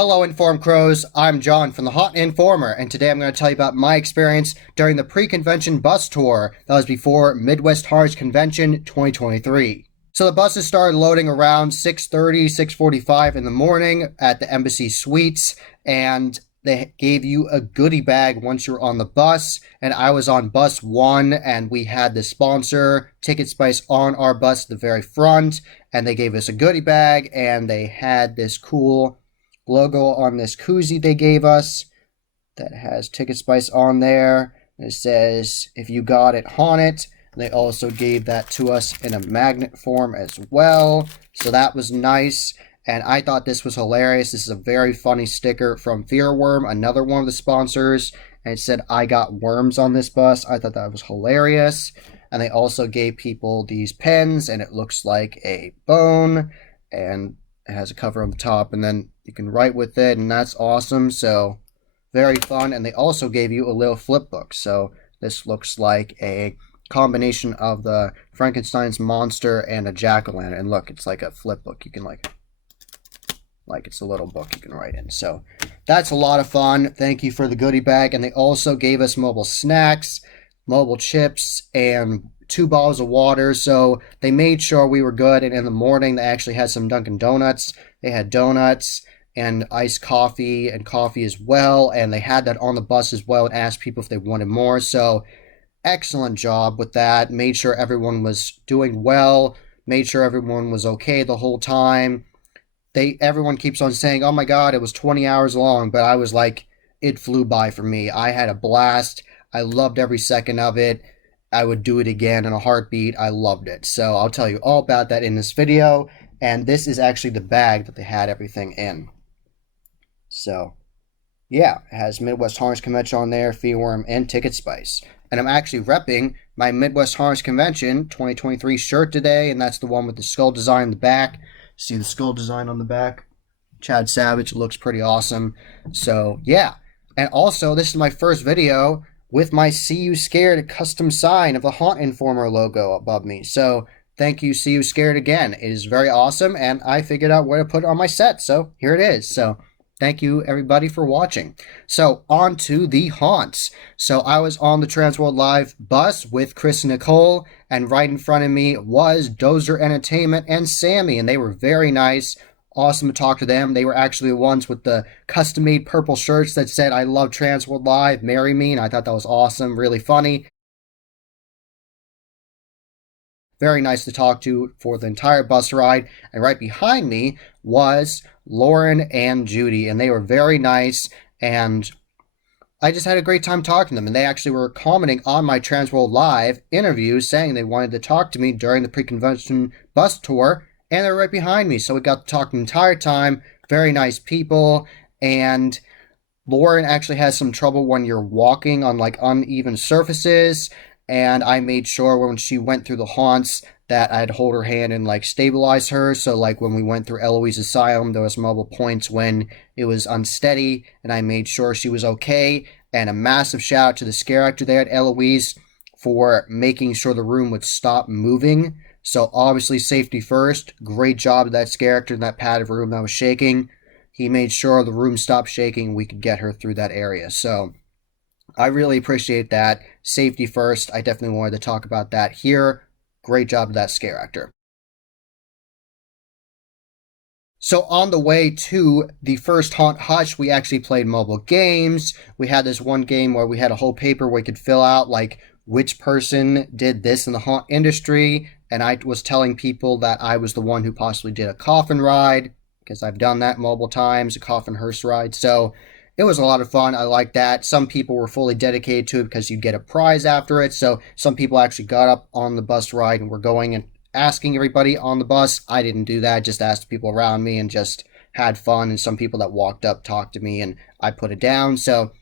Hello, Informed Crows. I'm John from the Hot Informer, and today I'm going to tell you about my experience during the pre-convention bus tour that was before Midwest Horrors Convention 2023. So the buses started loading around 6:30, 6:45 in the morning at the Embassy Suites, and they gave you a goodie bag once you were on the bus, and I was on bus 1, and we had the sponsor, Ticket Spice, on our bus at the very front, and they gave us a goodie bag, and they had this cool logo on this koozie they gave us that has Ticket Spice on there. It says, if you got it, haunt it. They also gave that to us in a magnet form as well, so that was nice. And I thought this was hilarious. This is a very funny sticker from Fearworm, another one of the sponsors, and it said, I got worms on this bus. I thought that was hilarious. And they also gave people these pens, and it looks like a bone, and it has a cover on the top, and then you can write with it, and that's awesome. So very fun. And they also gave you a little flip book. So this looks like a combination of the Frankenstein's monster and a jack-o'-lantern. And look, it's like a flip book. You can like it's a little book you can write in. So that's a lot of fun. Thank you for the goodie bag. And they also gave us mobile snacks, mobile chips, and 2 bottles of water. So they made sure we were good. And in the morning, they actually had some Dunkin' Donuts. They had donuts and iced coffee and coffee as well. And they had that on the bus as well and asked people if they wanted more. So excellent job with that. Made sure everyone was doing well. Made sure everyone was okay the whole time. Everyone keeps on saying, oh my God, it was 20 hours long. But I was like, it flew by for me. I had a blast. I loved every second of it. I would do it again in a heartbeat. I loved it. So I'll tell you all about that in this video. And this is actually the bag that they had everything in. So, yeah, it has Midwest Horrors Convention on there, Fearworm, and Ticket Spice. And I'm actually repping my Midwest Horrors Convention 2023 shirt today, and that's the one with the skull design in the back. See the skull design on the back? Chad Savage, looks pretty awesome. So, yeah. And also, this is my first video with my See You Scared custom sign of the Haunt Informer logo above me. So, thank you, See You Scared again. It is very awesome, and I figured out where to put it on my set, so here it is. So, thank you, everybody, for watching. So, on to the haunts. So, I was on the Transworld Live bus with Chris and Nicole, and right in front of me was Dozer Entertainment and Sammy, and they were very nice. Awesome to talk to them. They were actually the ones with the custom-made purple shirts that said, I love Transworld Live, marry me, and I thought that was awesome, really funny. Very nice to talk to for the entire bus ride. And right behind me was Lauren and Judy, and they were very nice, and I just had a great time talking to them. And they actually were commenting on my Transworld Live interview, saying they wanted to talk to me during the pre-convention bus tour, and they're right behind me, so we got to talk the entire time. Very nice people, and Lauren actually has some trouble when you're walking on like uneven surfaces, and I made sure when she went through the haunts that I'd hold her hand and like stabilize her. So like when we went through Eloise Asylum, there was multiple points when it was unsteady, and I made sure she was okay. And a massive shout out to the scare actor there at Eloise for making sure the room would stop moving. So obviously safety first. Great job to that scare actor in that padded room that was shaking. He made sure the room stopped shaking and we could get her through that area. So I really appreciate that. Safety first. I definitely wanted to talk about that here. Great job to that scare actor. So on the way to the first Haunt Hush, we actually played mobile games. We had this one game where we had a whole paper where we could fill out like which person did this in the haunt industry. And I was telling people that I was the one who possibly did a coffin ride, because I've done that multiple times, a coffin hearse ride. So it was a lot of fun. I liked that. Some people were fully dedicated to it because you'd get a prize after it. So some people actually got up on the bus ride and were going and asking everybody on the bus. I didn't do that. Just asked people around me and just had fun. And some people that walked up talked to me and I put it down. So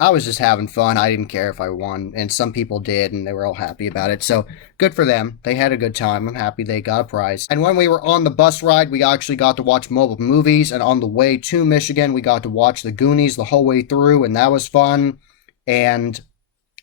I was just having fun. I didn't care if I won, and some people did, and they were all happy about it. So good for them. They had a good time. I'm happy they got a prize. And when we were on the bus ride, we actually got to watch mobile movies, and on the way to Michigan, we got to watch The Goonies the whole way through, and that was fun. And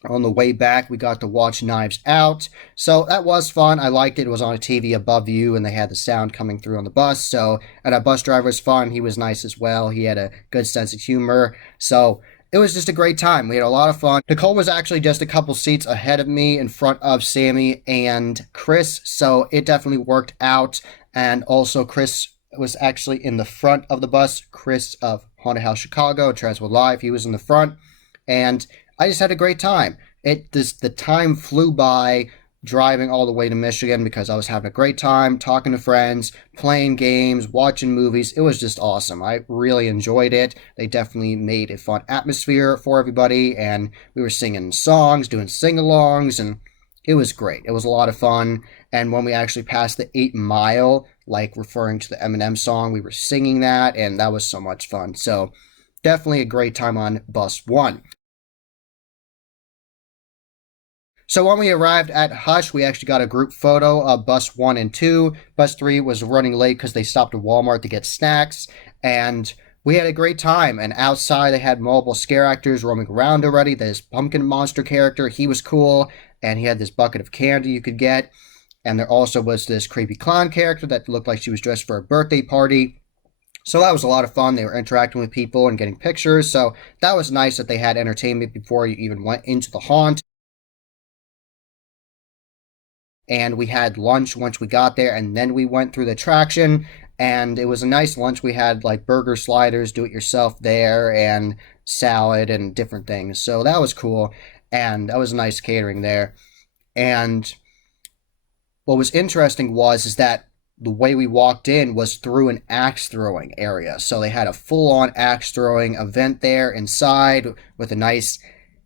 On the way back, we got to watch Knives Out. So that was fun. I liked it. It was on a TV above you, and they had the sound coming through on the bus. So, and our bus driver was fun. He was nice as well. He had a good sense of humor. So it was just a great time. We had a lot of fun. Nicole was actually just a couple seats ahead of me in front of Sammy and Chris. So it definitely worked out. And also, Chris was actually in the front of the bus. Chris of Haunted House Chicago, Transworld Live, he was in the front. And I just had a great time. The time flew by driving all the way to Michigan because I was having a great time talking to friends, playing games, watching movies. It was just awesome. I really enjoyed it. They definitely made a fun atmosphere for everybody, and we were singing songs, doing sing-alongs, and it was great. It was a lot of fun. And when we actually passed the 8 Mile, like referring to the Eminem song, we were singing that, and that was so much fun. So definitely a great time on Bus 1. So when we arrived at Hush, we actually got a group photo of Bus 1 and 2. Bus 3 was running late because they stopped at Walmart to get snacks. And we had a great time. And outside, they had multiple scare actors roaming around already. This pumpkin monster character, he was cool. And he had this bucket of candy you could get. And there also was this creepy clown character that looked like she was dressed for a birthday party. So that was a lot of fun. They were interacting with people and getting pictures. So that was nice that they had entertainment before you even went into the haunt. And we had lunch once we got there, and then we went through the attraction, and it was a nice lunch. We had like burger sliders, do it yourself there, and salad and different things. So that was cool, and that was nice catering there. And what was interesting is that the way we walked in was through an axe throwing area. So they had a full-on axe throwing event there inside with a nice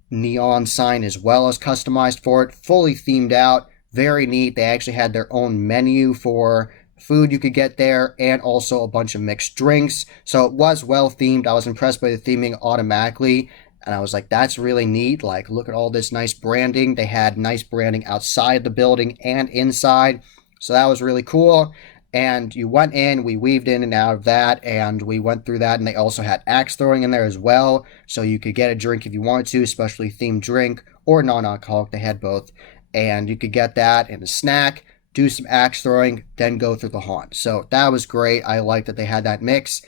neon sign as well as customized for it, fully themed out. Very neat. They actually had their own menu for food you could get there, and also a bunch of mixed drinks. So it was well themed. I was impressed by the theming automatically, and I was like, that's really neat. Like, look at all this nice branding. They had nice branding outside the building and inside. So that was really cool. And you went in, we weaved in and out of that, and we went through that. And they also had axe throwing in there as well. So you could get a drink if you wanted to, especially themed drink or non-alcoholic. They had both. And you could get that and a snack, do some axe throwing, then go through the haunt. So that was great. I liked that they had that mix.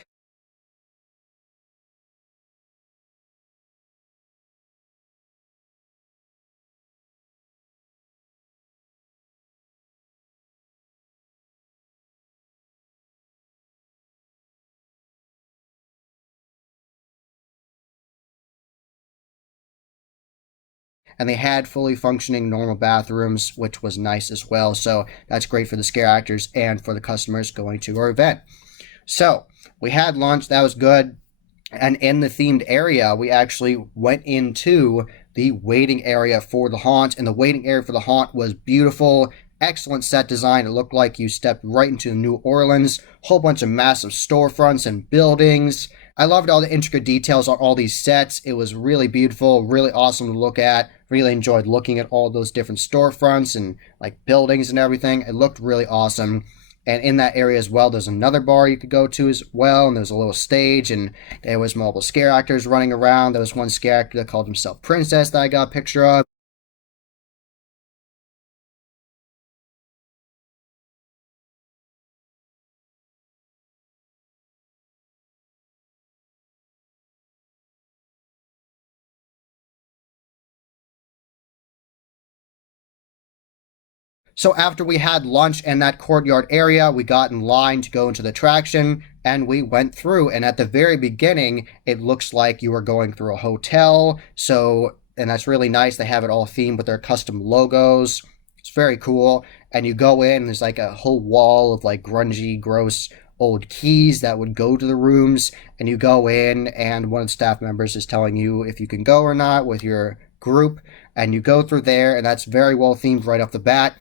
And they had fully functioning normal bathrooms, which was nice as well. So that's great for the scare actors and for the customers going to our event. So we had lunch. That was good. And in the themed area, we actually went into the waiting area for the haunt. And the waiting area for the haunt was beautiful. Excellent set design. It looked like you stepped right into New Orleans. Whole bunch of massive storefronts and buildings. I loved all the intricate details on all these sets. It was really beautiful, really awesome to look at. Really enjoyed looking at all those different storefronts and like buildings and everything. It looked really awesome. And in that area as well, there's another bar you could go to as well. And there's a little stage, and there was multiple scare actors running around. There was one scare actor that called himself Princess that I got a picture of. So after we had lunch in that courtyard area, we got in line to go into the attraction, and we went through. And at the very beginning, it looks like you were going through a hotel. So, and that's really nice. They have it all themed with their custom logos. It's very cool. And you go in, and there's like a whole wall of like grungy, gross old keys that would go to the rooms. And you go in, and one of the staff members is telling you if you can go or not with your group. And you go through there, and that's very well themed right off the bat.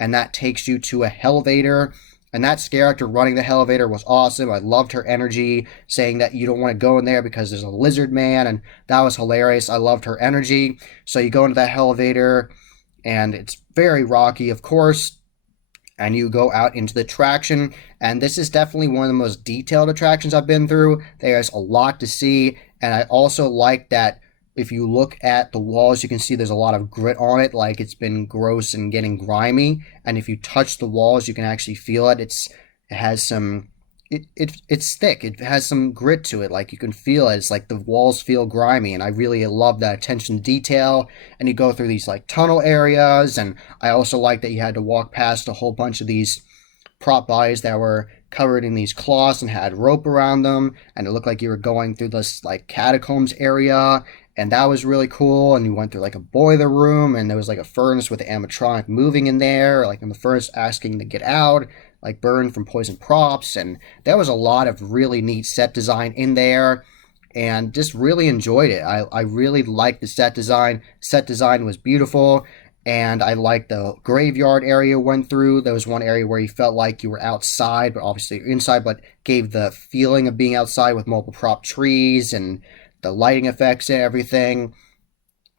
And that takes you to a elevator. And that scare actor running the elevator was awesome. I loved her energy, saying that you don't want to go in there because there's a lizard man, and that was hilarious. I loved her energy. So you go into that elevator, and it's very rocky, of course. and you go out into the attraction. And this is definitely one of the most detailed attractions I've been through. There's a lot to see, and I also like that if you look at the walls, you can see there's a lot of grit on it, like it's been gross and getting grimy. And if you touch the walls, you can actually feel it. It has some it's thick. It has some grit to it. Like you can feel it. It's like the walls feel grimy, and I really love that attention to detail. And you go through these like tunnel areas, and I also like that you had to walk past a whole bunch of these prop bodies that were covered in these cloths and had rope around them, and it looked like you were going through this like catacombs area, and that was really cool. And you went through like a boiler room, and there was like a furnace with the animatronic moving in there, like in the furnace asking to get out, like burned from poison props. And there was a lot of really neat set design in there, and just really enjoyed it. I really liked the set design. Set design was beautiful, and I liked the graveyard area went through. There was one area where you felt like you were outside, but obviously you're inside, but gave the feeling of being outside with multiple prop trees and the lighting effects and everything.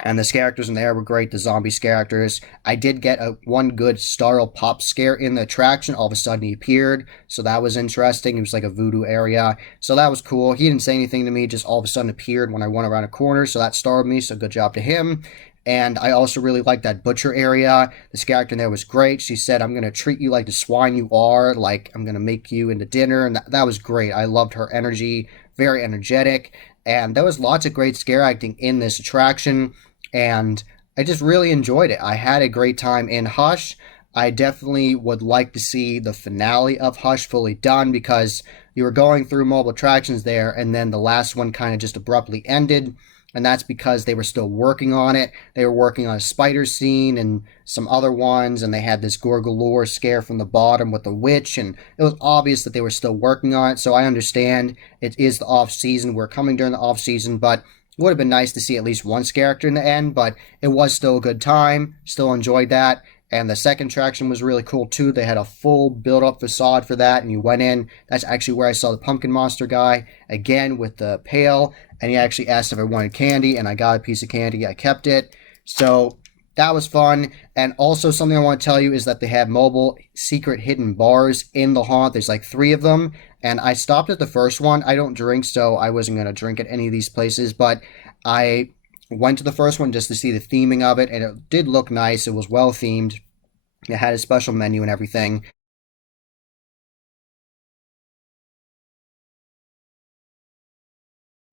And the characters in there were great, the zombies characters. I did get one good startle pop scare in the attraction. All of a sudden he appeared, so that was interesting. It was like a voodoo area, so that was cool. He didn't say anything to me, just all of a sudden appeared when I went around a corner, so that startled me, so good job to him. And I also really liked that butcher area. This character in there was great. She said, "I'm going to treat you like the swine you are, like I'm going to make you into dinner," and that was great. I loved her energy, very energetic, and there was lots of great scare acting in this attraction, and I just really enjoyed it. I had a great time in Hush. I definitely would like to see the finale of Hush fully done, because you were going through multiple attractions there, and then the last one kind of just abruptly ended. And that's because they were still working on it. They were working on a spider scene and some other ones, and they had this Gorgalore scare from the bottom with the witch, and it was obvious that they were still working on it. So I understand it is the off season. We're coming during the off season, but it would have been nice to see at least one character in the end, but it was still a good time. Still enjoyed that. And the second attraction was really cool too. They had a full build-up facade for that, and you went in. That's actually where I saw the pumpkin monster guy, again with the pail, and he actually asked if I wanted candy, and I got a piece of candy. I kept it. So that was fun. And also something I want to tell you is that they have mobile secret hidden bars in the haunt. There's like 3 of them, and I stopped at the first one. I don't drink, so I wasn't going to drink at any of these places, but I went to the first one just to see the theming of it, and it did look nice. It was well themed. It had a special menu and everything.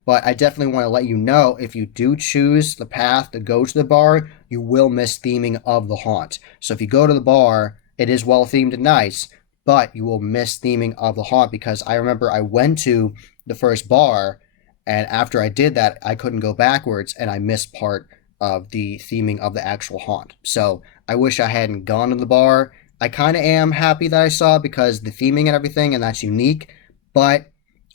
But I definitely want to let you know, if you do choose the path to go to the bar, you will miss theming of the haunt. So if you go to the bar, it is well themed and nice, but you will miss theming of the haunt, because I remember I went to the first bar, and after I did that, I couldn't go backwards, and I missed part of the theming of the actual haunt. So I wish I hadn't gone to the bar. I kind of am happy that I saw, because the theming and everything, and that's unique, but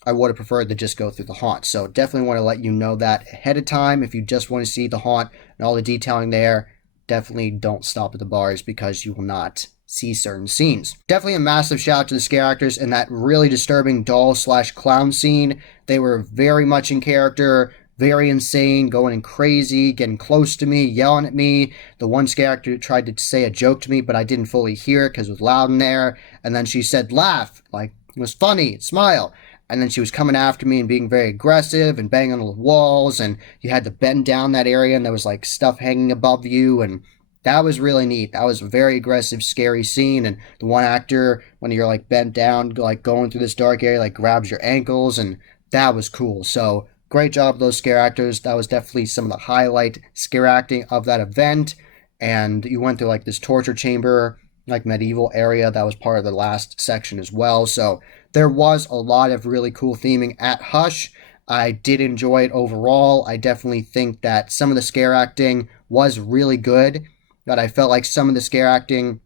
I would have preferred to just go through the haunt. So definitely want to let you know that ahead of time. If you just want to see the haunt and all the detailing there, definitely don't stop at the bars, because you will not see certain scenes. Definitely a massive shout out to the scare actors in that really disturbing doll slash clown scene. They were very much in character, very insane, going crazy, getting close to me, yelling at me. The one scare actor tried to say a joke to me, but I didn't fully hear it because it was loud in there. And then she said, "Laugh," like it was funny, smile. And then she was coming after me and being very aggressive and banging on the walls, and you had to bend down that area, and there was like stuff hanging above you, and that was really neat. That was a very aggressive, scary scene. And the one actor, when you're like bent down, like going through this dark area, like grabs your ankles, and that was cool. So great job, those scare actors. That was definitely some of the highlight scare acting of that event. And you went through like this torture chamber, like medieval area that was part of the last section as well. So there was a lot of really cool theming at Hush. I did enjoy it overall. I definitely think that some of the scare acting was really good, but I felt like some of the scare acting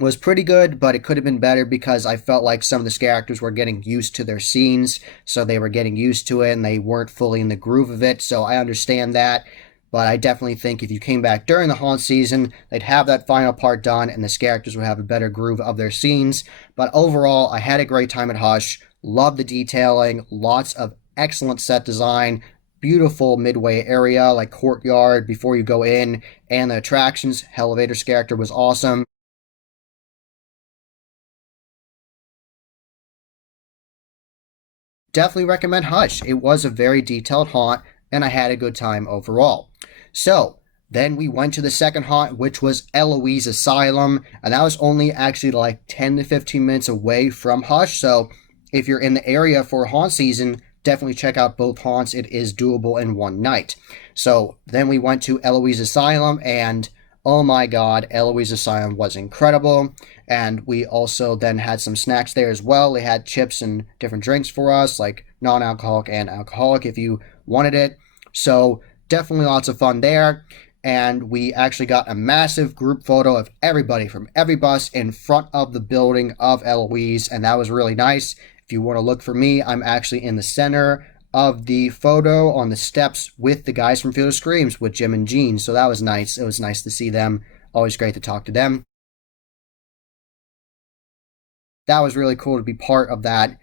was pretty good, but it could have been better, because I felt like some of the scare actors were getting used to their scenes, so they were getting used to it and they weren't fully in the groove of it. So I understand that, but I definitely think if you came back during the haunt season, they'd have that final part done and the scare actors would have a better groove of their scenes. But overall, I had a great time at Hush. Loved the detailing, lots of excellent set design, beautiful midway area like courtyard before you go in, and the attractions. Elevator's character was awesome. definitely recommend Hush. It was a very detailed haunt, and I had a good time overall. So, then we went to the second haunt, which was Eloise Asylum, and that was only actually like 10 to 15 minutes away from Hush. So, if you're in the area for haunt season, definitely check out both haunts. It is doable in one night. So, then we went to Eloise Asylum, and oh my god, Eloise Asylum was incredible. And we also then had some snacks there as well. They had chips and different drinks for us, like non-alcoholic and alcoholic if you wanted it. So, definitely lots of fun there. And we actually got a massive group photo of everybody from every bus in front of the building of Eloise, and that was really nice. If you want to look for me, I'm actually in the center of the photo on the steps with the guys from Field of Screams with Jim and Gene, so that was nice. It was nice to see them. Always great to talk to them. That was really cool to be part of that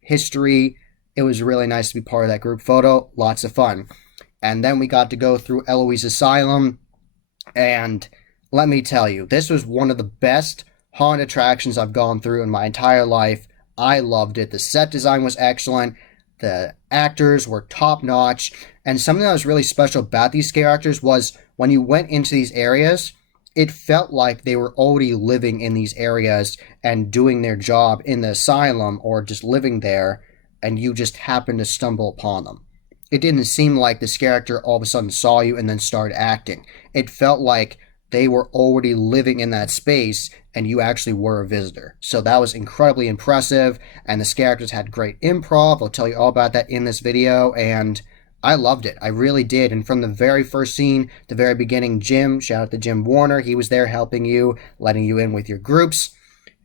history. It was really nice to be part of that group photo. Lots of fun. And then we got to go through Eloise Asylum. And let me tell you, this was one of the best haunt attractions I've gone through in my entire life. I loved it. The set design was excellent. The actors were top notch. And something that was really special about these scare actors was when you went into these areas, it felt like they were already living in these areas and doing their job in the asylum or just living there, and you just happened to stumble upon them. It didn't seem like this character all of a sudden saw you and then started acting. It felt like they were already living in that space and you actually were a visitor. So that was incredibly impressive, and the characters had great improv. I'll tell you all about that in this video, and I loved it. I really did. And from the very first scene, the very beginning, Jim, shout out to Jim Warner, he was there helping you, letting you in with your groups.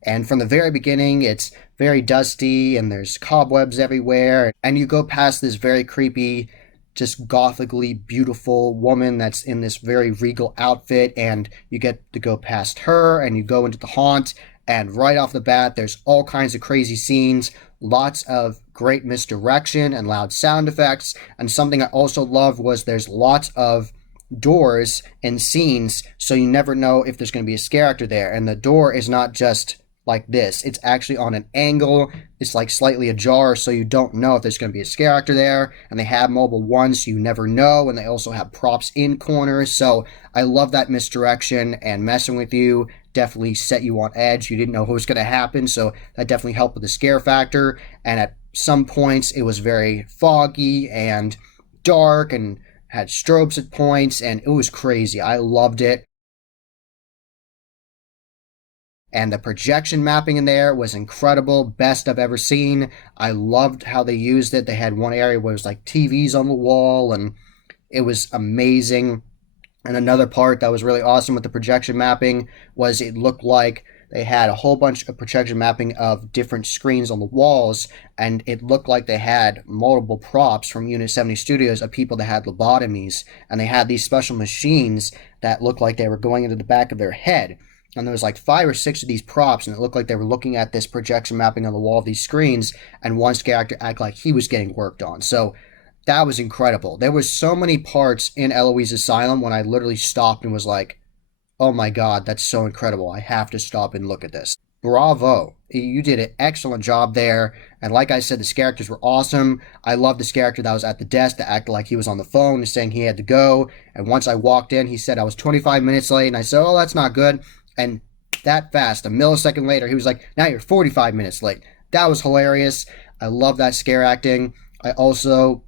And from the very beginning, it's very dusty and there's cobwebs everywhere. And you go past this very creepy, just gothically beautiful woman that's in this very regal outfit. And you get to go past her and you go into the haunt. And right off the bat, there's all kinds of crazy scenes, lots of great misdirection and loud sound effects. And something I also loved was there's lots of doors and scenes, so you never know if there's going to be a scare actor there. And the door is not just like this. It's actually on an angle. It's like slightly ajar, so you don't know if there's going to be a scare actor there. And they have mobile ones, so you never know. And they also have props in corners. So I love that misdirection and messing with you. Definitely set you on edge. You didn't know what was going to happen, so that definitely helped with the scare factor. And at some points, it was very foggy and dark and had strobes at points, and it was crazy. I loved it. And the projection mapping in there was incredible. Best I've ever seen. I loved how they used it. They had one area where it was like TVs on the wall, and it was amazing. And another part that was really awesome with the projection mapping was it looked like they had a whole bunch of projection mapping of different screens on the walls, and it looked like they had multiple props from Unit 70 Studios of people that had lobotomies, and they had these special machines that looked like they were going into the back of their head. And there was like 5 or 6 of these props, and it looked like they were looking at this projection mapping on the wall of these screens, and one character acted like he was getting worked on. So that was incredible. There was so many parts in Eloise Asylum when I literally stopped and was like, oh my god, that's so incredible. I have to stop and look at this. Bravo. You did an excellent job there. And like I said, the characters were awesome. I loved this character that was at the desk that acted like he was on the phone and saying he had to go. And once I walked in, he said I was 25 minutes late. And I said, oh, that's not good. And that fast, a millisecond later, he was like, now you're 45 minutes late. That was hilarious. I love that scare acting. I also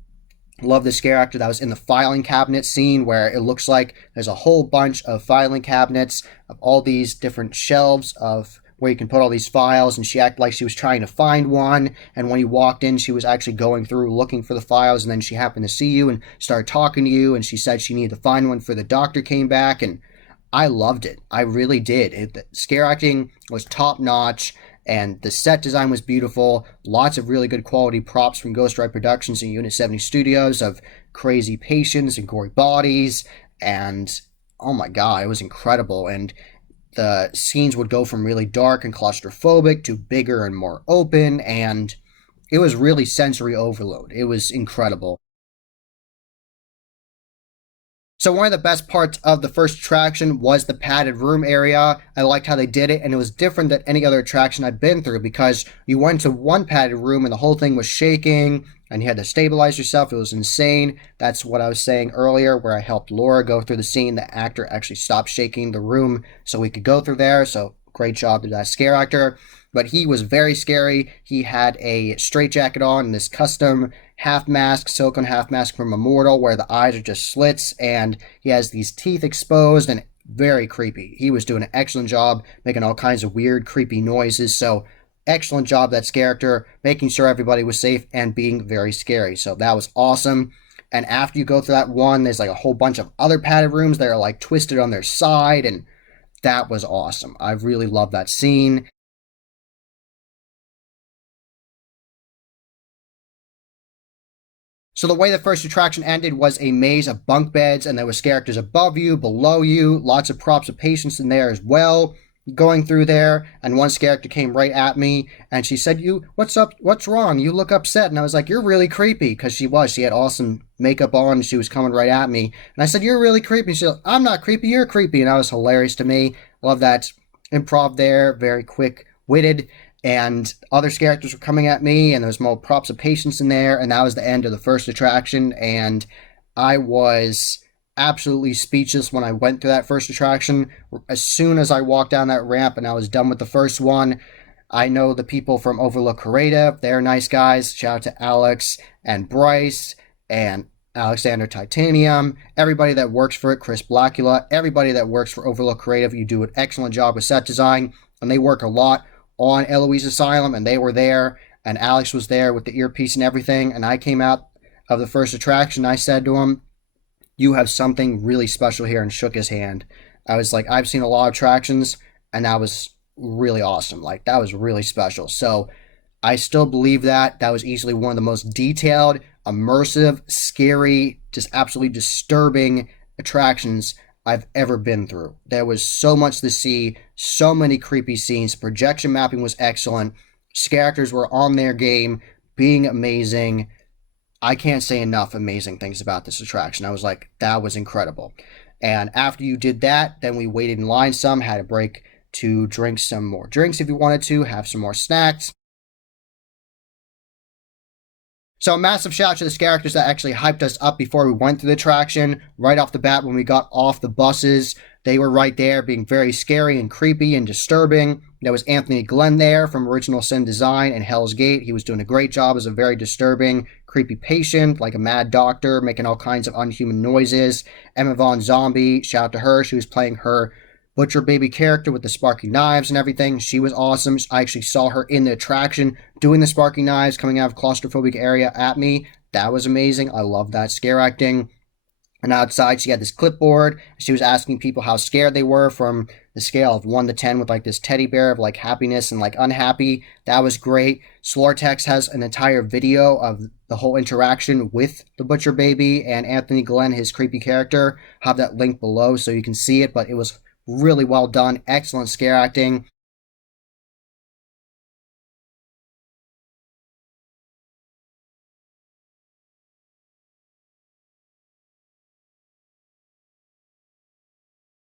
love the scare actor that was in the filing cabinet scene where it looks like there's a whole bunch of filing cabinets of all these different shelves of where you can put all these files, and she acted like she was trying to find one, and when you walked in she was actually going through looking for the files, and then she happened to see you and started talking to you, and she said she needed to find one for the doctor came back, and I loved it. I really did. The scare acting was top notch, and the set design was beautiful. Lots of really good quality props from Ghost Ride Productions and Unit 70 Studios of crazy patients and gory bodies. And oh my god, it was incredible. And the scenes would go from really dark and claustrophobic to bigger and more open. And it was really sensory overload. It was incredible. So one of the best parts of the first attraction was the padded room area. I liked how they did it, and it was different than any other attraction I've been through because you went to one padded room and the whole thing was shaking and you had to stabilize yourself. It was insane. That's what I was saying earlier, where I helped Laura go through the scene. The actor actually stopped shaking the room so we could go through there. So great job to that scare actor. But he was very scary. He had a straitjacket on and this custom half mask, silicone half mask from Immortal, where the eyes are just slits, and he has these teeth exposed, and very creepy. He was doing an excellent job making all kinds of weird, creepy noises. So excellent job, that character, making sure everybody was safe and being very scary. So that was awesome. And after you go through that one, there's like a whole bunch of other padded rooms that are like twisted on their side, and that was awesome. I really love that scene. So the way the first attraction ended was a maze of bunk beds, and there was characters above you, below you, lots of props of patients in there as well. Going through there, and one character came right at me, and she said, "You, what's up? What's wrong? You look upset." And I was like, "You're really creepy," because she was. She had awesome makeup on, and she was coming right at me. And I said, "You're really creepy." She said, "I'm not creepy. You're creepy," and that was hilarious to me. Love that improv there. Very quick witted. And other characters were coming at me, and there was more props of patience in there, and that was the end of the first attraction, and I was absolutely speechless when I went through that first attraction. As soon as I walked down that ramp and I was done with the first one, I know the people from Overlook Creative, they're nice guys. Shout out to Alex and Bryce and Alexander Titanium, everybody that works for it, Chris Blackula, everybody that works for Overlook Creative. You do an excellent job with set design, and they work a lot on Eloise Asylum, and they were there, and Alex was there with the earpiece and everything, and I came out of the first attraction. I said to him, "You have something really special here," and shook his hand. I was like, I've seen a lot of attractions, and that was really awesome. Like, that was really special. So I still believe that. That was easily one of the most detailed, immersive, scary, just absolutely disturbing attractions I've ever been through. There was so much to see, so many creepy scenes. Projection mapping was excellent. Characters were on their game, being amazing. I can't say enough amazing things about this attraction. I was like, that was incredible. And after you did that, then we waited in line some, had a break to drink some more drinks if you wanted to, have some more snacks. So a massive shout out to the characters that actually hyped us up before we went through the attraction. Right off the bat, when we got off the buses, they were right there being very scary and creepy and disturbing. There was Anthony Glenn there from Original Sin Design and Hell's Gate. He was doing a great job as a very disturbing, creepy patient, like a mad doctor, making all kinds of unhuman noises. Emma Von Zombie, shout out to her. She was playing her Butcher Baby character with the sparky knives and everything. She was awesome. I actually saw her in the attraction doing the sparky knives coming out of claustrophobic area at me. That was amazing. I love that scare acting. And outside, she had this clipboard. She was asking people how scared they were from the scale of 1 to 10 with like this teddy bear of like happiness and like unhappy. That was great. Slortex has an entire video of the whole interaction with the Butcher Baby and Anthony Glenn, his creepy character. I'll have that link below so you can see it, but it was really well done. Excellent scare acting.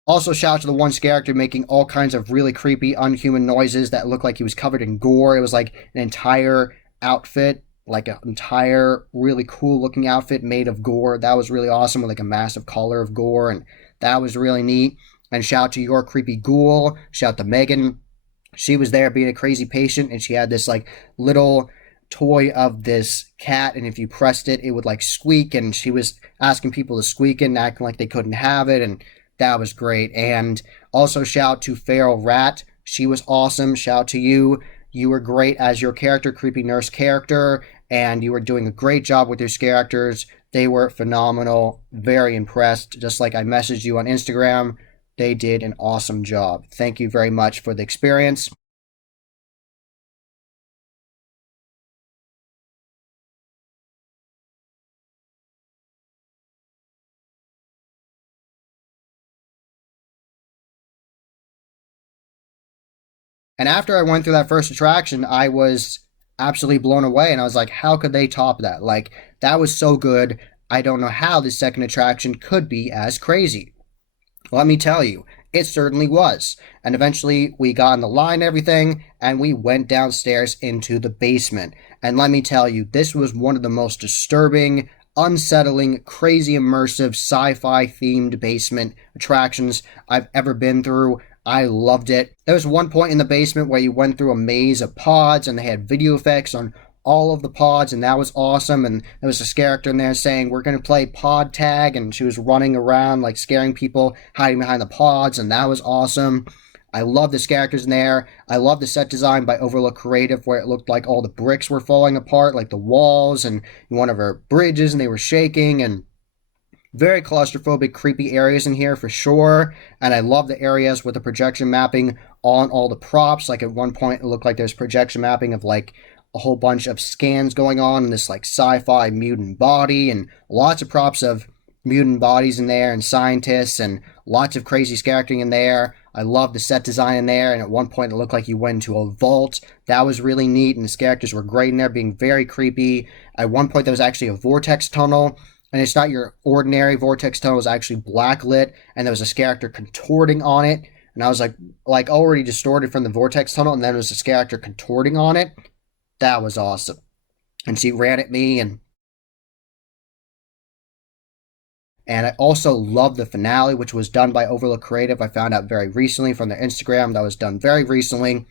Also, shout out to the one character making all kinds of really creepy, unhuman noises that looked like he was covered in gore. It was like an entire outfit, like an entire really cool looking outfit made of gore. That was really awesome, with like a massive collar of gore, and that was really neat. And shout out to your creepy ghoul. Shout out to Megan. She was there being a crazy patient, and she had this like little toy of this cat, and if you pressed it, it would like squeak, and she was asking people to squeak it and acting like they couldn't have it, and that was great. And also shout out to Feral Rat. She was awesome. Shout out to you. You were great as your character, creepy nurse character, and you were doing a great job with your characters. They were phenomenal. Very impressed. Just like I messaged you on Instagram, they did an awesome job. Thank you very much for the experience. And after I went through that first attraction, I was absolutely blown away. And I was like, how could they top that? Like, that was so good. I don't know how this second attraction could be as crazy. Let me tell you, it certainly was. And eventually we got in the line and everything, and we went downstairs into the basement. And let me tell you, this was one of the most disturbing, unsettling, crazy immersive, sci-fi themed basement attractions I've ever been through. I loved it. There was one point in the basement where you went through a maze of pods and they had video effects on all of the pods, and that was awesome. And there was this character in there saying, "We're going to play pod tag," and she was running around like scaring people, hiding behind the pods, and that was awesome. I love the characters in there. I love the set design by Overlook Creative, where it looked like all the bricks were falling apart, like the walls and one of her bridges, and they were shaking, and very claustrophobic, creepy areas in here for sure. And I love the areas with the projection mapping on all the props. Like at one point, it looked like there's projection mapping of like a whole bunch of scans going on in this like sci-fi mutant body, and lots of props of mutant bodies in there and scientists, and lots of crazy charactering in there. I love the set design in there, and at one point it looked like you went into a vault. That was really neat, and the characters were great in there, being very creepy. At one point there was actually a vortex tunnel, and it's not your ordinary vortex tunnel. It was actually blacklit, and there was a character contorting on it, and I was like already distorted from the vortex tunnel, and then there was a character contorting on it. That was awesome. And she ran at me, and I also love the finale, which was done by Overlook Creative. I found out very recently from their Instagram that was done very recently.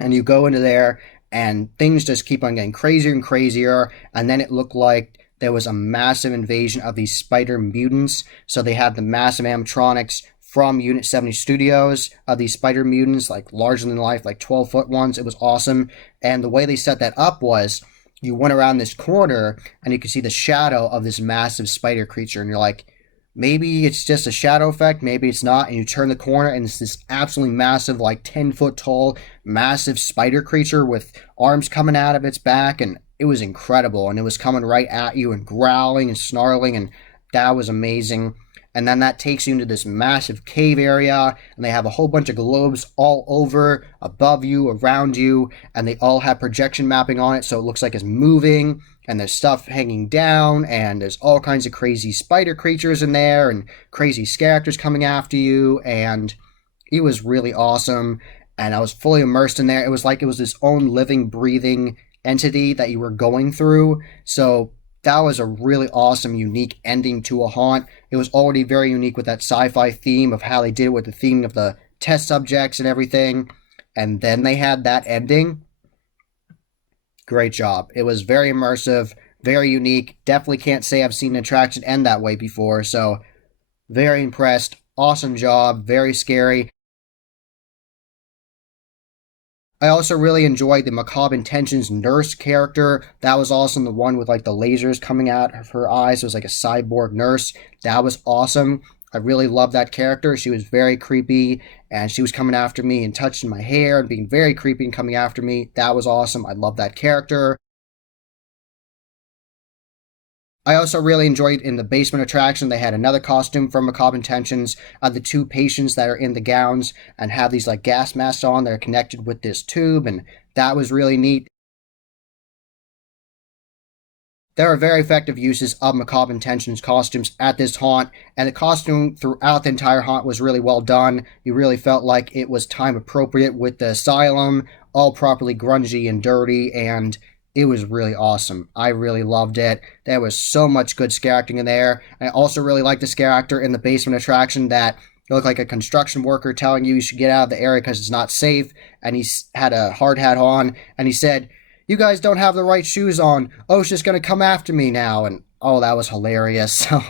And you go into there, and things just keep on getting crazier and crazier. And then it looked like there was a massive invasion of these spider mutants. So they had the massive animatronics from Unit 70 Studios of these spider mutants, like larger than life, like 12-foot ones. It was awesome. And the way they set that up was, you went around this corner and you could see the shadow of this massive spider creature, and you're like, maybe it's just a shadow effect, maybe it's not. And you turn the corner and it's this absolutely massive, like 10-foot tall, massive spider creature with arms coming out of its back, and it was incredible. And it was coming right at you and growling and snarling, and that was amazing. And then that takes you into this massive cave area, and they have a whole bunch of globes all over, above you, around you, and they all have projection mapping on it, so it looks like it's moving, and there's stuff hanging down, and there's all kinds of crazy spider creatures in there, and crazy characters coming after you, and it was really awesome, and I was fully immersed in there. It was like it was this own living, breathing entity that you were going through, so that was a really awesome, unique ending to a haunt. It was already very unique with that sci-fi theme of how they did it with the theme of the test subjects and everything. And then they had that ending. Great job. It was very immersive, very unique. Definitely can't say I've seen an attraction end that way before. So very impressed. Awesome job. Very scary. I also really enjoyed the Macabre Intentions nurse character. That was awesome. The one with like the lasers coming out of her eyes. It was like a cyborg nurse. That was awesome. I really loved that character. She was very creepy, and she was coming after me and touching my hair and being very creepy and coming after me. That was awesome. I love that character. I also really enjoyed in the basement attraction, they had another costume from Macabre Intentions of the two patients that are in the gowns and have these like gas masks on that are connected with this tube, and that was really neat. There are very effective uses of Macabre Intentions costumes at this haunt, and the costume throughout the entire haunt was really well done. You really felt like it was time appropriate with the asylum, all properly grungy and dirty, and it was really awesome. I really loved it. There was so much good scare acting in there. I also really liked the scare actor in the basement attraction that looked like a construction worker telling you should get out of the area because it's not safe. And he had a hard hat on, and he said, "You guys don't have the right shoes on. Oh, she's just going to come after me now." And oh, that was hilarious. So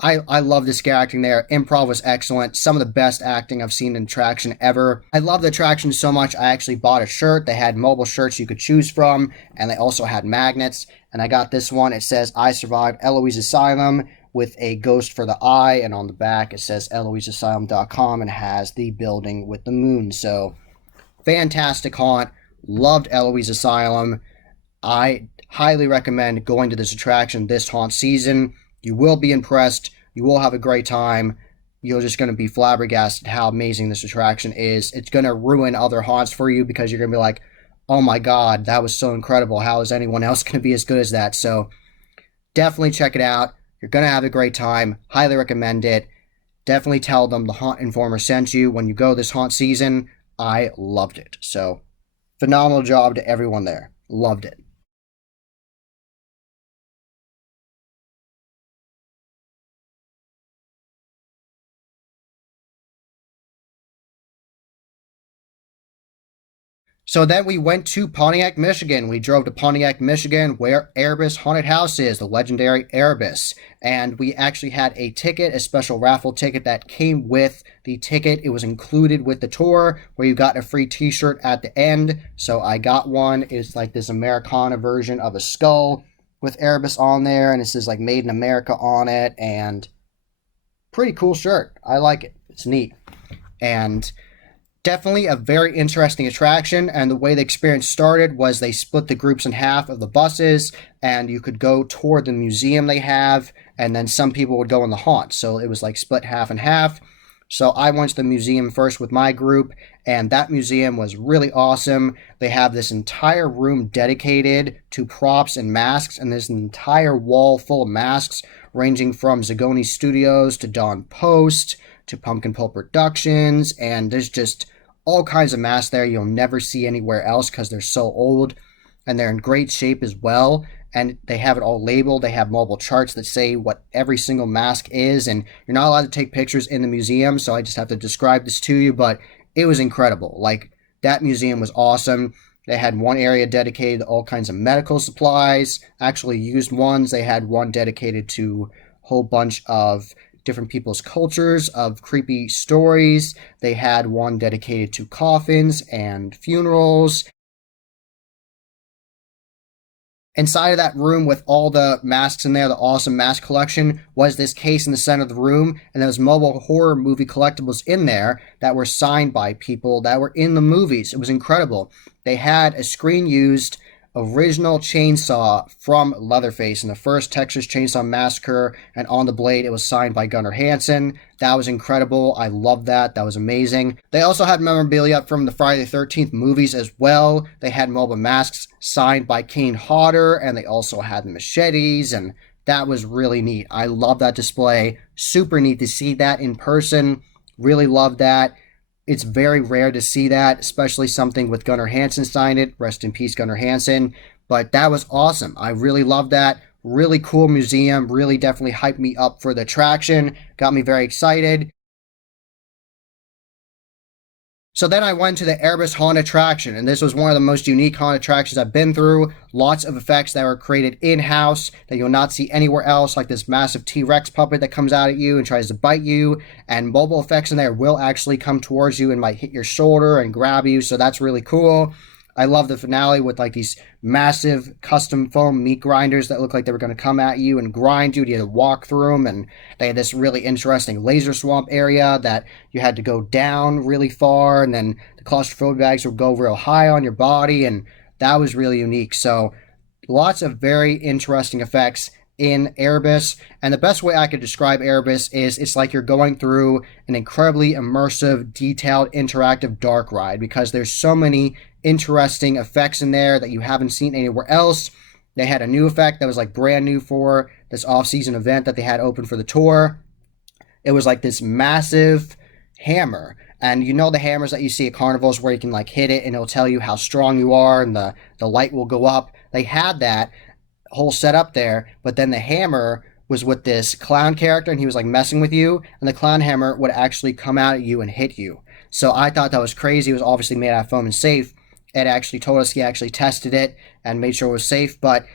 I love the scare acting there. Improv was excellent. Some of the best acting I've seen in an attraction ever. I love the attraction so much, I actually bought a shirt. They had mobile shirts you could choose from, and they also had magnets. And I got this one. It says, "I survived Eloise Asylum," with a ghost for the eye. And on the back, it says Eloise Asylum.com, and has the building with the moon. So fantastic haunt. Loved Eloise Asylum. I highly recommend going to this attraction this haunt season. You will be impressed. You will have a great time. You're just going to be flabbergasted how amazing this attraction is. It's going to ruin other haunts for you because you're going to be like, oh my god, that was so incredible. How is anyone else going to be as good as that? So definitely check it out. You're going to have a great time. Highly recommend it. Definitely tell them the Haunt Informer sent you when you go this haunt season. I loved it. So, phenomenal job to everyone there. Loved it. So then we went to Pontiac, Michigan. We drove to Pontiac, Michigan, where Erebus Haunted House is, the legendary Erebus. And we actually had a ticket, a special raffle ticket that came with the ticket. It was included with the tour, where you got a free t-shirt at the end. So I got one. It's like this Americana version of a skull with Erebus on there, and it says like Made in America on it, and pretty cool shirt. I like it. It's neat. And definitely a very interesting attraction, and the way the experience started was they split the groups in half of the buses, and you could go toward the museum they have, and then some people would go in the haunt. So it was like split half and half. So I went to the museum first with my group, and that museum was really awesome. They have this entire room dedicated to props and masks, and there's an entire wall full of masks ranging from Zagoni Studios to Dawn Post to Pumpkin Pole Productions, and there's just all kinds of masks there you'll never see anywhere else because they're so old, and they're in great shape as well. And they have it all labeled. They have mobile charts that say what every single mask is, and you're not allowed to take pictures in the museum, so I just have to describe this to you, but it was incredible. Like, that museum was awesome. They had one area dedicated to all kinds of medical supplies, actually used ones. They had one dedicated to a whole bunch of different people's cultures of creepy stories. They had one dedicated to coffins and funerals. Inside of that room with all the masks in there, the awesome mask collection, was this case in the center of the room, and there was mobile horror movie collectibles in there that were signed by people that were in the movies. It was incredible. They had a screen-used original chainsaw from Leatherface in the first Texas Chainsaw Massacre, and on the blade it was signed by Gunnar Hansen. That was incredible. I love that. That was amazing. They also had memorabilia from the Friday the 13th movies as well. They had mobile masks signed by Kane Hodder, and they also had the machetes, and that was really neat. I love that display. Super neat to see that in person. Really love that. It's very rare to see that, especially something with Gunnar Hansen signed it. Rest in peace, Gunnar Hansen. But that was awesome. I really loved that. Really cool museum. Really definitely hyped me up for the attraction. Got me very excited. So then I went to the Erebus Haunt attraction, and this was one of the most unique haunt attractions I've been through. Lots of effects that were created in-house that you'll not see anywhere else, like this massive T-Rex puppet that comes out at you and tries to bite you, and mobile effects in there will actually come towards you and might hit your shoulder and grab you, so that's really cool. I love the finale with like these massive custom foam meat grinders that look like they were going to come at you and grind you. You had to walk through them, and they had this really interesting laser swamp area that you had to go down really far, and then the claustrophobic bags would go real high on your body, and that was really unique. So lots of very interesting effects in Erebus, and the best way I could describe Erebus is it's like you're going through an incredibly immersive, detailed, interactive dark ride, because there's so many interesting effects in there that you haven't seen anywhere else. They had a new effect that was like brand new for this off-season event that they had open for the tour. It was like this massive hammer, and you know the hammers that you see at carnivals where you can like hit it and it'll tell you how strong you are and the light will go up. They had that whole setup there, but then the hammer was with this clown character, and he was like messing with you, and the clown hammer would actually come out at you and hit you. So I thought that was crazy. It was obviously made out of foam and safe. Ed actually told us he actually tested it and made sure it was safe, but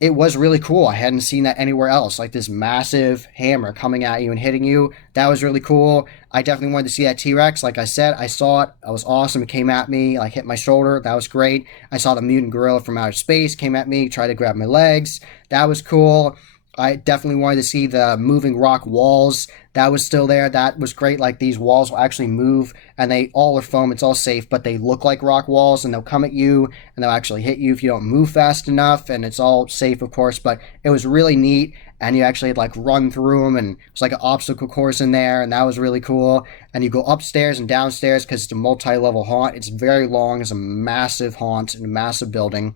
it was really cool. I hadn't seen that anywhere else, like this massive hammer coming at you and hitting you. That was really cool. I definitely wanted to see that T-Rex. Like I said, I saw it. It was awesome. It came at me, like hit my shoulder. That was great. I saw the mutant gorilla from outer space, came at me, tried to grab my legs. That was cool. I definitely wanted to see the moving rock walls. That was still there. That was great. Like, these walls will actually move, and they all are foam. It's all safe, but they look like rock walls, and they'll come at you, and they'll actually hit you if you don't move fast enough, and it's all safe, of course, but it was really neat, and you actually had, like, run through them, and it was like an obstacle course in there, and that was really cool. And you go upstairs and downstairs because it's a multi-level haunt. It's very long. It's a massive haunt in a massive building.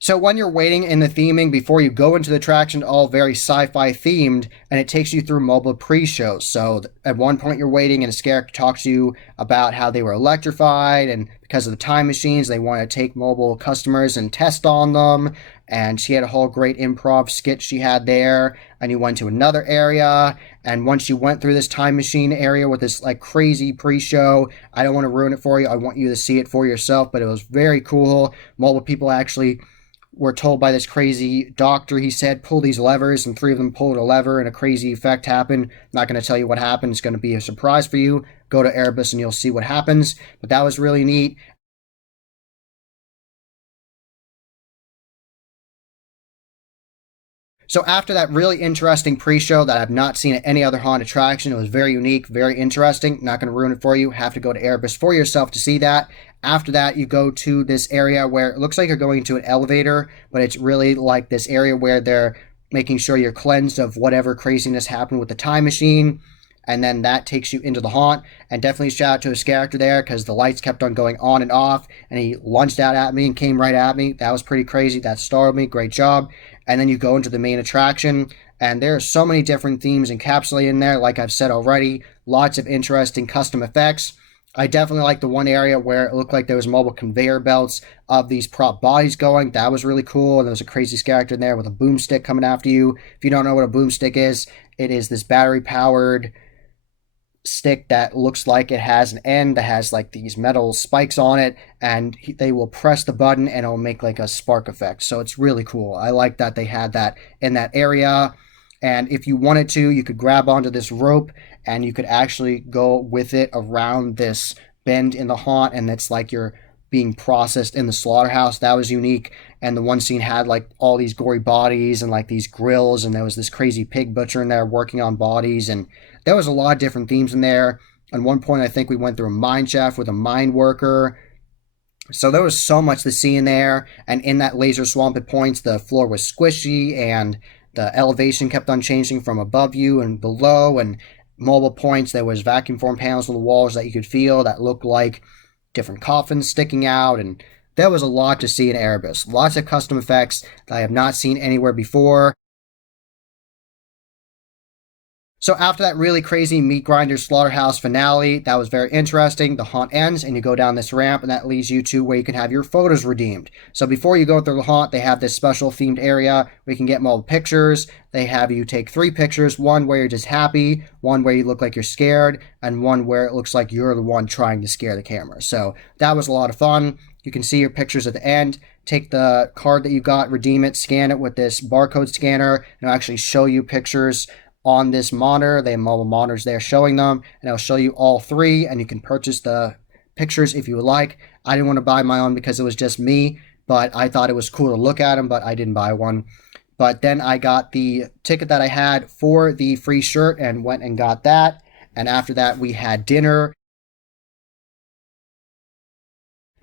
So when you're waiting in the theming before you go into the attraction, all very sci-fi themed, and it takes you through mobile pre-shows. So at one point you're waiting and a character talks to you about how they were electrified, and because of the time machines, they want to take mobile customers and test on them. And she had a whole great improv skit she had there. And you went to another area, and once you went through this time machine area with this like crazy pre-show, I don't want to ruin it for you. I want you to see it for yourself, but it was very cool. Mobile people actually were told by this crazy doctor, he said, pull these levers, and 3 of them pulled a lever and a crazy effect happened. I'm not going to tell you what happened. It's going to be a surprise for you. Go to Erebus and you'll see what happens. But that was really neat. So after that really interesting pre-show that I've not seen at any other haunted attraction, it was very unique, very interesting. Not going to ruin it for you. Have to go to Erebus for yourself to see that. After that, you go to this area where it looks like you're going to an elevator, but it's really like this area where they're making sure you're cleansed of whatever craziness happened with the time machine. And then that takes you into the haunt. And definitely shout out to his character there, because the lights kept on going on and off, and he lunged out at me and came right at me. That was pretty crazy. That startled me. Great job. And then you go into the main attraction, and there are so many different themes encapsulated in there. Like I've said already, lots of interesting custom effects. I definitely like the one area where it looked like there was mobile conveyor belts of these prop bodies going. That was really cool. And there was a crazy character in there with a boomstick coming after you. If you don't know what a boomstick is, it is this battery-powered stick that looks like it has an end that has like these metal spikes on it, and they will press the button and it'll make like a spark effect. So it's really cool. I like that they had that in that area. And if you wanted to, you could grab onto this rope and you could actually go with it around this bend in the haunt, and it's like you're being processed in the slaughterhouse. That was unique. And the one scene had like all these gory bodies and like these grills, and there was this crazy pig butcher in there working on bodies, and there was a lot of different themes in there. At one point, I think we went through a mine shaft with a mine worker. So there was so much to see in there. And in that laser swamp at points, the floor was squishy, and the elevation kept on changing from above you and below. And mobile points, there was vacuum form panels on the walls that you could feel that looked like different coffins sticking out. And there was a lot to see in Erebus. Lots of custom effects that I have not seen anywhere before. So after that really crazy meat grinder slaughterhouse finale, that was very interesting. The haunt ends and you go down this ramp, and that leads you to where you can have your photos redeemed. So before you go through the haunt, they have this special themed area where you can get mobile pictures. They have you take 3 pictures, one where you're just happy, one where you look like you're scared, and one where it looks like you're the one trying to scare the camera. So that was a lot of fun. You can see your pictures at the end. Take the card that you got, redeem it, scan it with this barcode scanner, and it'll actually show you pictures on this monitor. They have mobile monitors there showing them, and I'll show you all 3, and you can purchase the pictures if you would like. I didn't want to buy my own because it was just me, but I thought it was cool to look at them, but I didn't buy one. But then I got the ticket that I had for the free shirt and went and got that. And after that, we had dinner.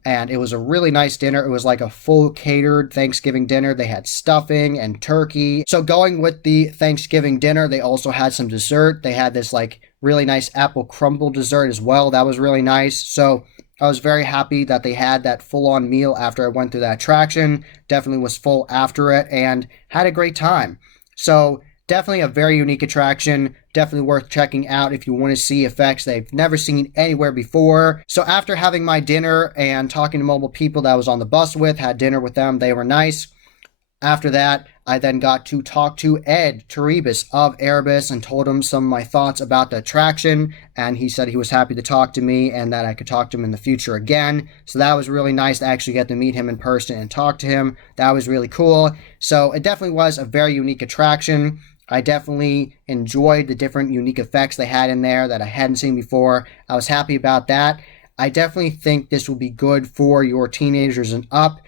And it was a really nice dinner. It was like a full catered Thanksgiving dinner. They had stuffing and turkey. So going with the Thanksgiving dinner, they also had some dessert. They had this like really nice apple crumble dessert as well. That was really nice. So I was very happy that they had that full-on meal after I went through that attraction. Definitely was full after it and had a great time. So definitely a very unique attraction. Definitely worth checking out if you want to see effects they've never seen anywhere before. So after having my dinner and talking to mobile people that I was on the bus with, had dinner with them, they were nice. After that, I then got to talk to Erebus of Erebus and told him some of my thoughts about the attraction, and he said he was happy to talk to me and that I could talk to him in the future again. So that was really nice to actually get to meet him in person and talk to him. That was really cool. So it definitely was a very unique attraction. I definitely enjoyed the different unique effects they had in there that I hadn't seen before. I was happy about that. I definitely think this will be good for your teenagers and up.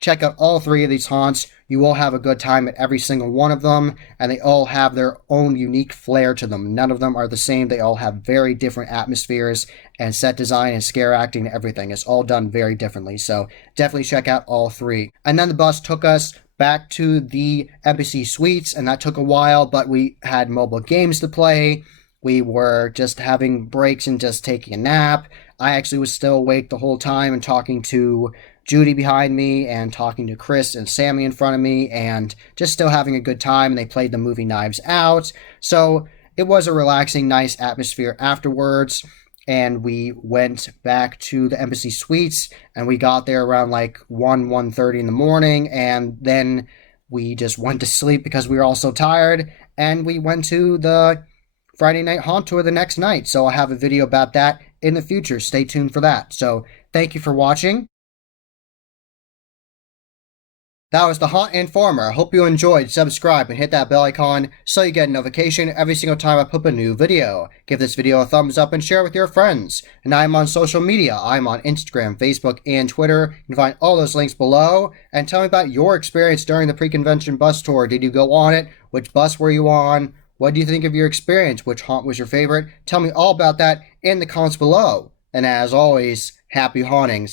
Check out all 3 of these haunts. You will have a good time at every single one of them, and they all have their own unique flair to them. None of them are the same. They all have very different atmospheres and set design and scare acting and everything. It's all done very differently. So definitely check out all 3. And then the bus took us back to the Embassy Suites, and that took a while, but we had mobile games to play. We were just having breaks and just taking a nap. I actually was still awake the whole time and talking to Judy behind me and talking to Chris and Sammy in front of me and just still having a good time. And they played the movie Knives Out. So it was a relaxing, nice atmosphere afterwards. And we went back to the Embassy Suites, and we got there around like 1:30 in the morning, and then we just went to sleep because we were all so tired, and we went to the Friday night haunt tour the next night. So I'll have a video about that in the future. Stay tuned for that. So thank you for watching. That was the Haunt Informer. I hope you enjoyed. Subscribe and hit that bell icon so you get a notification every single time I put up a new video. Give this video a thumbs up and share it with your friends. And I'm on social media. I'm on Instagram, Facebook, and Twitter. You can find all those links below. And tell me about your experience during the pre-convention bus tour. Did you go on it? Which bus were you on? What do you think of your experience? Which haunt was your favorite? Tell me all about that in the comments below. And as always, happy hauntings.